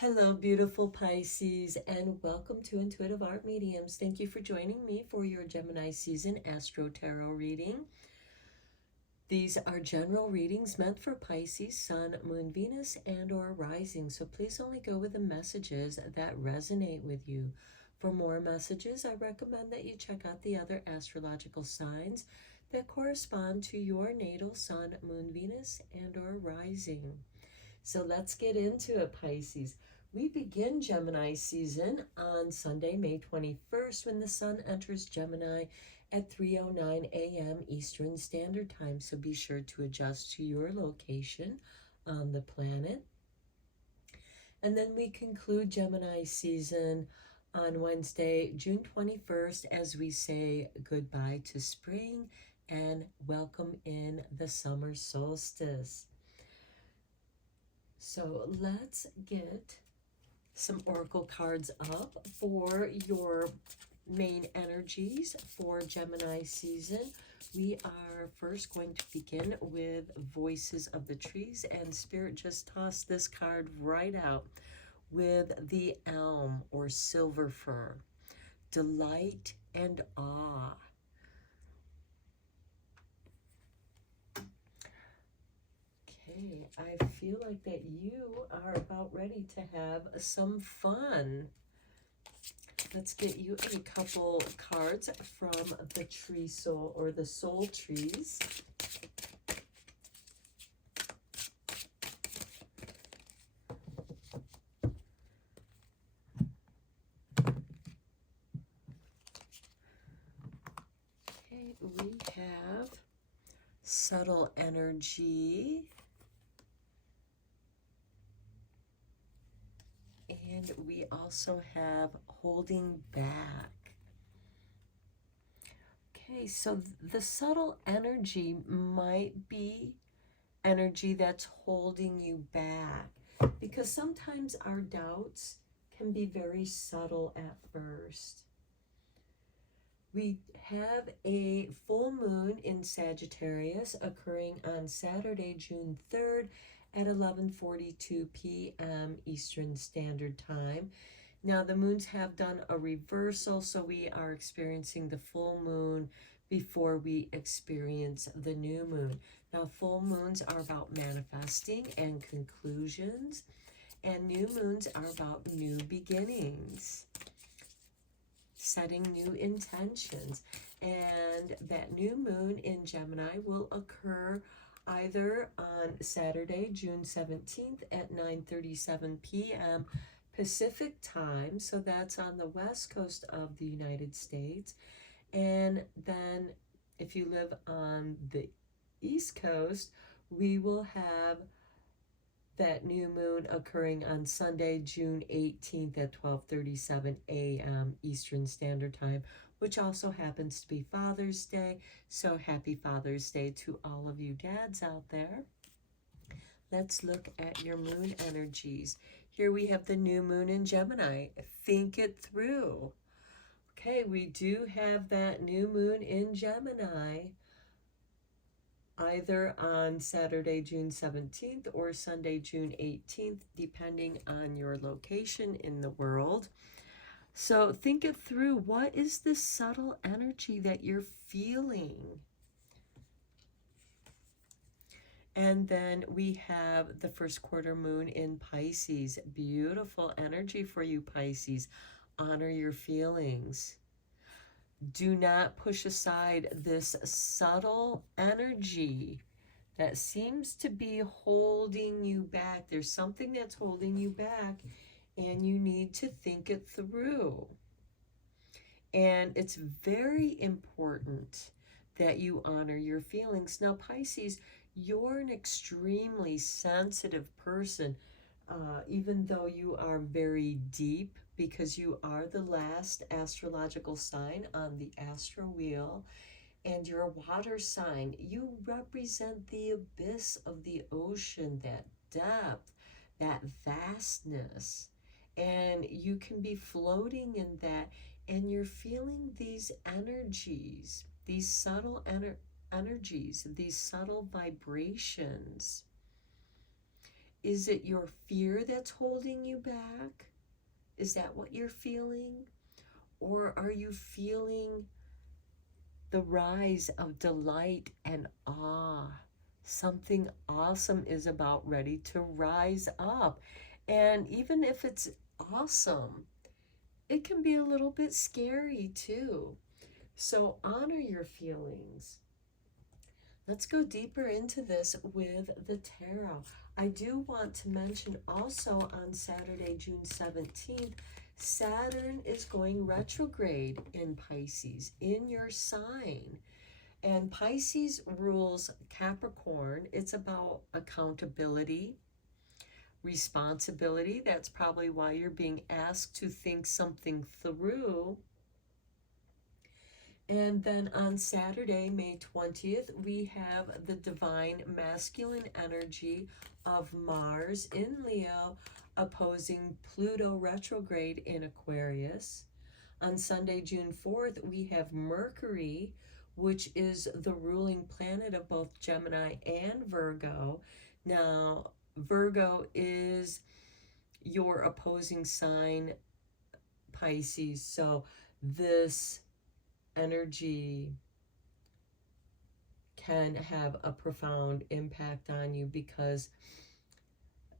Hello, beautiful Pisces, and welcome to Intuitive Art Mediums. Thank you for joining me for your Gemini season Astro Tarot reading. These are general readings meant for Pisces, Sun, Moon, Venus, and or Rising, so please only go with the messages that resonate with you. For more messages, I recommend that you check out the other astrological signs that correspond to your natal Sun, Moon, Venus, and or Rising. So let's get into it, Pisces. We begin Gemini season on Sunday, May 21st, when the sun enters Gemini at 3:09 a.m. Eastern Standard Time. So be sure to adjust to your location on the planet. And then we conclude Gemini season on Wednesday, June 21st, as we say goodbye to spring and welcome in the summer solstice. So let's get some oracle cards up for your main energies for Gemini season. We are first going to begin with Voices of the Trees, and Spirit just tossed this card right out with the elm or silver fir. Delight and awe. Okay, I feel like that you are about ready to have some fun. Let's get you a couple cards from the tree soul or the soul trees. Okay, we have subtle energy. And we also have holding back. Okay, so the subtle energy might be energy that's holding you back, because sometimes our doubts can be very subtle at first. We have a full moon in Sagittarius occurring on Saturday, June 3rd at 11:42 p.m. Eastern Standard Time. Now, the moons have done a reversal, so we are experiencing the full moon before we experience the new moon. Now, full moons are about manifesting and conclusions, and new moons are about new beginnings, setting new intentions. And that new moon in Gemini will occur either on Saturday, June 17th at 9:37 p.m. Pacific time, so that's on the west coast of the United States. And then if you live on the east coast, we will have that new moon occurring on Sunday, June 18th at 12:37 a.m. Eastern Standard Time, which also happens to be Father's Day. So happy Father's Day to all of you dads out there. Let's look at your moon energies. Here we have the new moon in Gemini. Think it through. Okay, we do have that new moon in Gemini either on Saturday, June 17th or Sunday, June 18th, depending on your location in the world. So think it through. What is this subtle energy that you're feeling? And then we have the first quarter moon in Pisces. Beautiful energy for you, Pisces. Honor your feelings. Do not push aside this subtle energy that seems to be holding you back. There's something that's holding you back, and you need to think it through. And it's very important that you honor your feelings. Now, Pisces, you're an extremely sensitive person, even though you are very deep, because you are the last astrological sign on the astro wheel, and you're a water sign. You represent the abyss of the ocean, that depth, that vastness, and you can be floating in that, and you're feeling these energies, these subtle energies, these subtle vibrations. Is it your fear that's holding you back? Is that what you're feeling? Or are you feeling the rise of delight and awe? Something awesome is about ready to rise up. And even if it's awesome, it can be a little bit scary too. So honor your feelings. Let's go deeper into this with the tarot. I do want to mention also on Saturday, June 17th, Saturn is going retrograde in Pisces, in your sign. And Pisces rules Capricorn. It's about accountability, responsibility. That's probably why you're being asked to think something through. And then on Saturday, May 20th, we have the divine masculine energy of Mars in Leo opposing Pluto retrograde in Aquarius. On Sunday, June 4th, we have Mercury, which is the ruling planet of both Gemini and Virgo. Now, Virgo is your opposing sign, Pisces. So this energy can have a profound impact on you because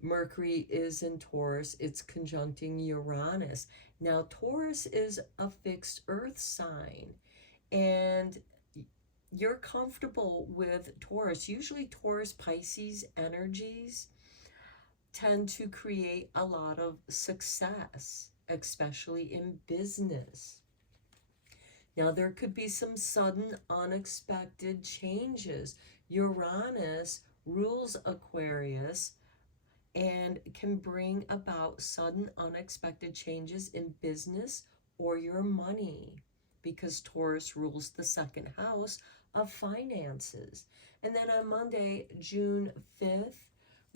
Mercury is in Taurus. It's conjuncting Uranus. Now, Taurus is a fixed earth sign, and you're comfortable with Taurus. Usually, Taurus Pisces energies tend to create a lot of success, especially in business. Now, there could be some sudden, unexpected changes. Uranus rules Aquarius and can bring about sudden, unexpected changes in business or your money because Taurus rules the second house of finances. And then on Monday, June 5th,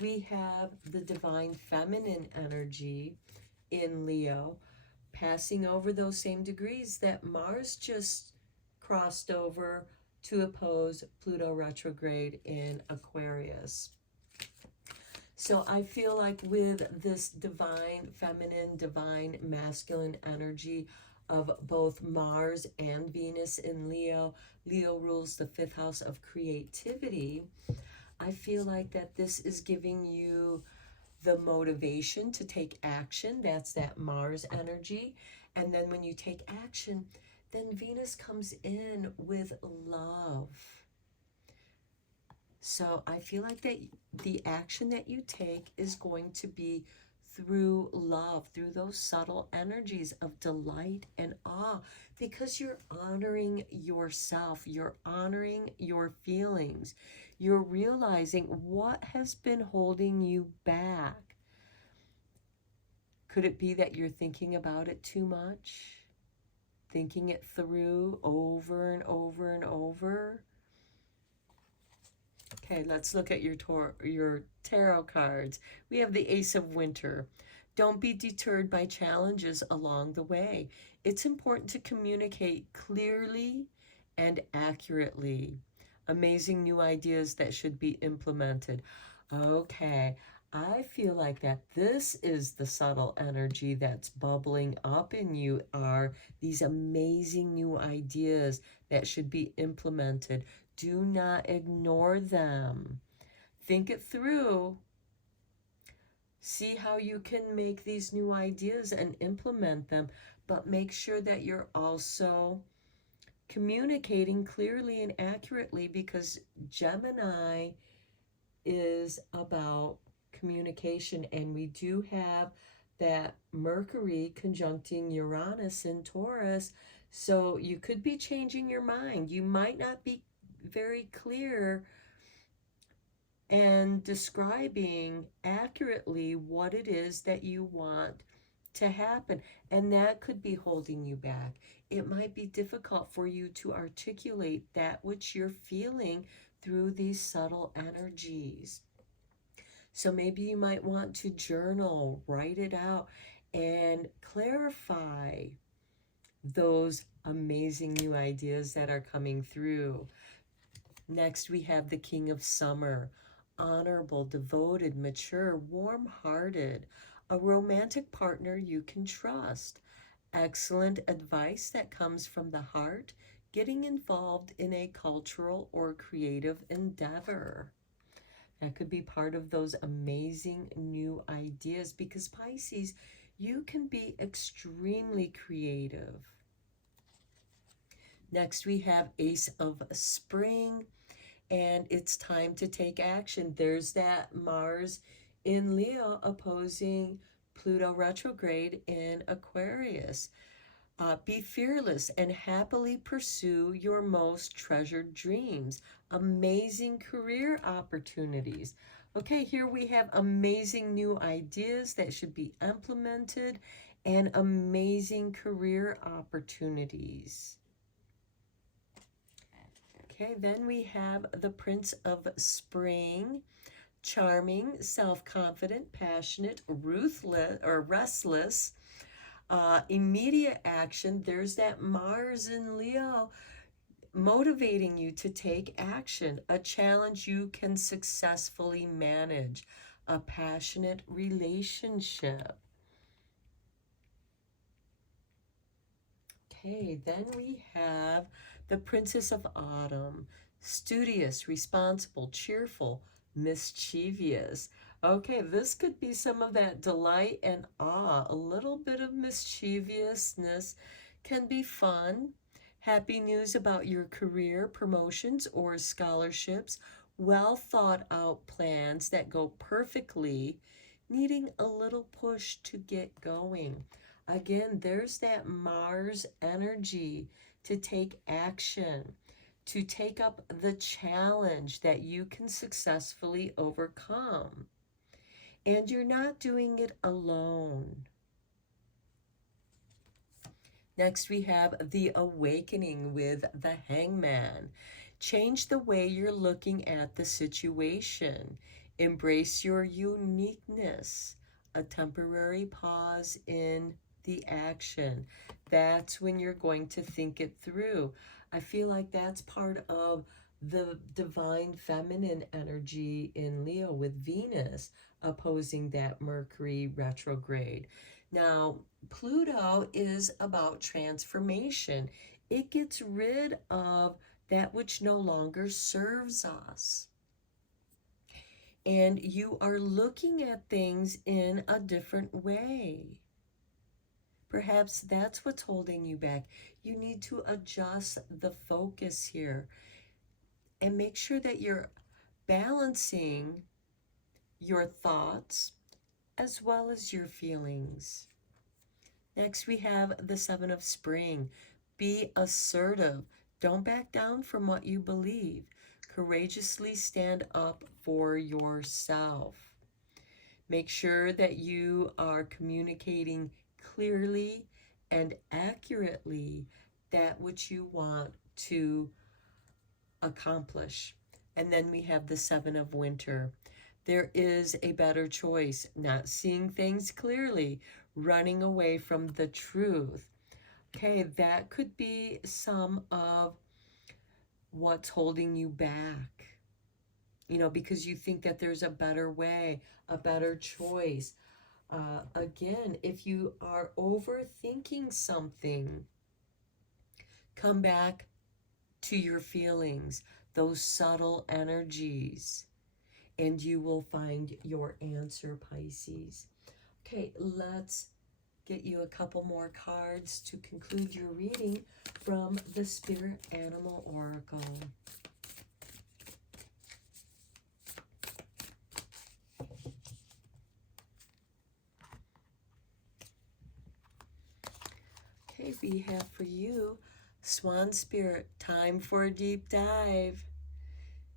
we have the divine feminine energy in Leo, passing over those same degrees that Mars just crossed over to oppose Pluto retrograde in Aquarius. So I feel like with this divine feminine, divine masculine energy of both Mars and Venus in Leo, Leo rules the fifth house of creativity. I feel like that this is giving you the motivation to take action. That's that Mars energy. And then when you take action, then Venus comes in with love. So I feel like that the action that you take is going to be through love, through those subtle energies of delight and awe, because you're honoring yourself, you're honoring your feelings, you're realizing what has been holding you back. Could it be that you're thinking about it too much? Thinking it through over and over and over? Okay, let's look at your tarot cards. We have the Ace of Winter. Don't be deterred by challenges along the way. It's important to communicate clearly and accurately. Amazing new ideas that should be implemented. Okay, I feel like that this is the subtle energy that's bubbling up in you, are these amazing new ideas that should be implemented. Do not ignore them. Think it through. See how you can make these new ideas and implement them, but make sure that you're also communicating clearly and accurately, because Gemini is about communication, and we do have that Mercury conjuncting Uranus in Taurus. So you could be changing your mind. You might not be very clear and describing accurately what it is that you want to happen, and that could be holding you back. It might be difficult for you to articulate that which you're feeling through these subtle energies. So maybe you might want to journal, write it out, and clarify those amazing new ideas that are coming through. Next, we have the King of Summer. honorable, devoted, mature, warm-hearted, a romantic partner you can trust, excellent advice that comes from the heart, getting involved in a cultural or creative endeavor. That could be part of those amazing new ideas because Pisces, you can be extremely creative. Next, we have Ace of Spring, and it's time to take action. There's that Mars in Leo opposing Pluto retrograde in Aquarius. Be fearless and happily pursue your most treasured dreams. Amazing career opportunities. Okay, here we have amazing new ideas that should be implemented and amazing career opportunities. Okay, then we have the Prince of Spring. Charming, self-confident, passionate, ruthless or restless. Immediate action, there's that Mars in Leo motivating you to take action, a challenge you can successfully manage, a passionate relationship. Okay, then we have the Princess of Autumn, studious, responsible, cheerful, mischievous. Okay, this could be some of that delight and awe. A little bit of mischievousness can be fun. Happy news about your career, promotions, or scholarships. Well thought out plans that go perfectly, needing a little push to get going. Again, there's that Mars energy to take action, to take up the challenge that you can successfully overcome. And you're not doing it alone. Next, we have the awakening with the Hangman. Change the way you're looking at the situation. Embrace your uniqueness. A temporary pause in the action. That's when you're going to think it through. I feel like that's part of the divine feminine energy in Leo with Venus opposing that Mercury retrograde. Now, Pluto is about transformation. It gets rid of that which no longer serves us. And you are looking at things in a different way. Perhaps that's what's holding you back. You need to adjust the focus here and make sure that you're balancing your thoughts as well as your feelings. Next, we have the Seven of Spring. Be assertive. Don't back down from what you believe. Courageously stand up for yourself. Make sure that you are communicating clearly and accurately that which you want to accomplish. And then we have the Seven of Winter. There is a better choice, not seeing things clearly, running away from the truth. Okay, that could be some of what's holding you back. You know, because you think that there's a better way, a better choice. Again, if you are overthinking something, come back to your feelings, those subtle energies, and you will find your answer, Pisces. Okay, let's get you a couple more cards to conclude your reading from the Spirit Animal Oracle. Okay, we have for you, Swan Spirit, time for a deep dive.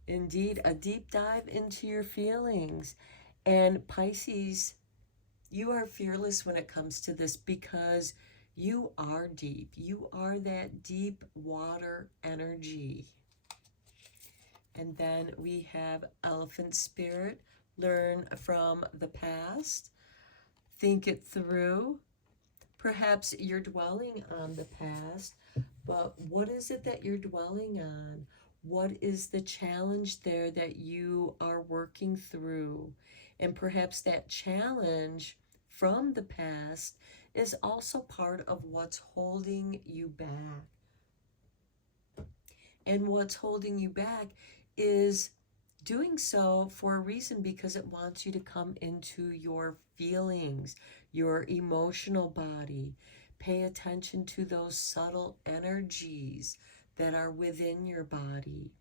Indeed, a deep dive into your feelings. And Pisces, you are fearless when it comes to this because you are deep. You are that deep water energy. And then we have Elephant Spirit, learn from the past, think it through. Perhaps you're dwelling on the past, but what is it that you're dwelling on? What is the challenge there that you are working through? And perhaps that challenge from the past is also part of what's holding you back. And what's holding you back is doing so for a reason, because it wants you to come into your feelings, your emotional body. Pay attention to those subtle energies that are within your body.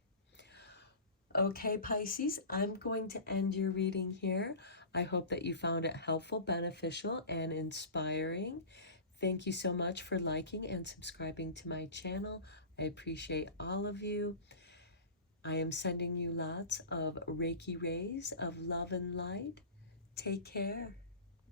Okay, Pisces, I'm going to end your reading here. I hope that you found it helpful, beneficial, and inspiring. Thank you so much for liking and subscribing to my channel. I appreciate all of you. I am sending you lots of Reiki rays of love and light. Take care.